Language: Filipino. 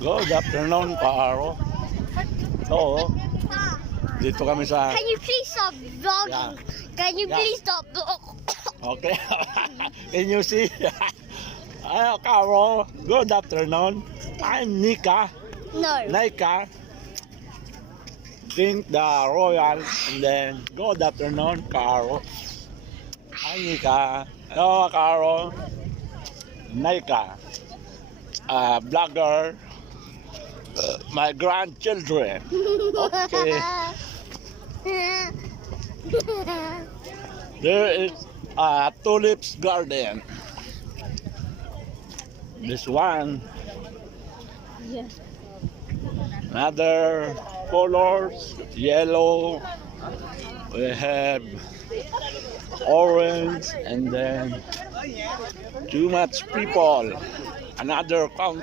Good afternoon, Paro. So, dito kami sa... Can you please stop vlogging? Yeah. Can you Yeah. please stop vlog? Okay. Can you see? Hi, Caro. Good afternoon. I'm Nika. No. Nika. Drink the royal and then good afternoon, Caro. Hi, Nika. Hello, Caro. Nika. Vlogger. My grandchildren. Okay. There is a tulips garden. This one. Yeah. Another colors, yellow. We have orange and then too much people. Another country.